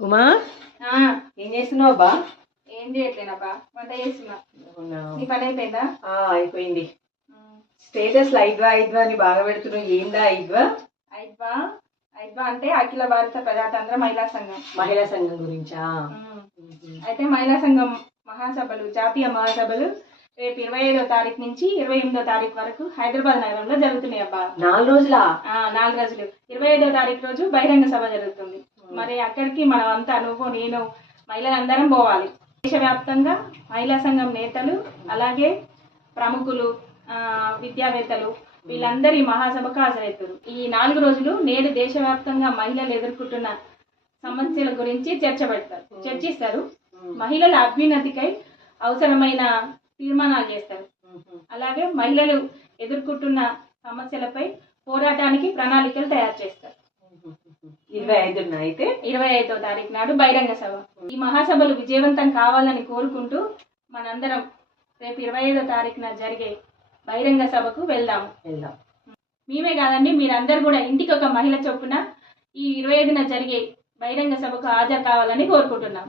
ఉమా ఆ, ఏం చేస్తున్నావు అబ్బా? ఏం చేయట్లేనబ్బా, వంట చేస్తున్నా. అవునా? నీ పని అయిపోయిందా? అయిపోయింది. స్టేటస్ ఐద్వా ఐద్వా అని బాగా పెడుతున్నావు. ఏందా ఐద్వా? ఐద్వా ఐద్వా అంటే అఖిల భారత ప్రజాతంత్ర మహిళా సంఘం. మహిళా సంఘం గురించా? అయితే మహిళా సంఘం మహాసభలు, జాతీయ మహాసభలు రేపు 25వ తారీఖు నుంచి 28వ తారీఖు వరకు హైదరాబాద్ నగరంలో జరుగుతున్నాయి అబ్బా. 4 రోజులా? 4 రోజులు. 25వ తారీఖు రోజు బహిరంగ సభ జరుగుతుంది. మరి అక్కడికి మనం అంతా, నువ్వు నేను మహిళలందరం పోవాలి. దేశవ్యాప్తంగా మహిళా సంఘం నేతలు, అలాగే ప్రముఖులు, విద్యావేత్తలు వీళ్ళందరూ ఈ మహాసభకు హాజరవుతారు. ఈ 4 రోజులు నేడు దేశవ్యాప్తంగా మహిళలు ఎదుర్కొంటున్న సమస్యల గురించి చర్చిస్తారు. మహిళల అభ్యున్నతికై అవసరమైన తీర్మానాలు చేస్తారు. అలాగే మహిళలు ఎదుర్కొంటున్న సమస్యలపై పోరాటానికి ప్రణాళికలు తయారు చేస్తారు. 25వ తారీఖు నాడు బహిరంగ సభ. ఈ మహాసభలు విజయవంతం కావాలని కోరుకుంటూ మనందరం రేపు 25వ తారీఖున జరిగే బహిరంగ సభకు వెళ్దాం. మేమే కాదండి, మీరందరూ కూడా ఇంటికి ఒక మహిళ చొప్పున ఈ 25న జరిగే బహిరంగ సభకు హాజరు కావాలని కోరుకుంటున్నాం.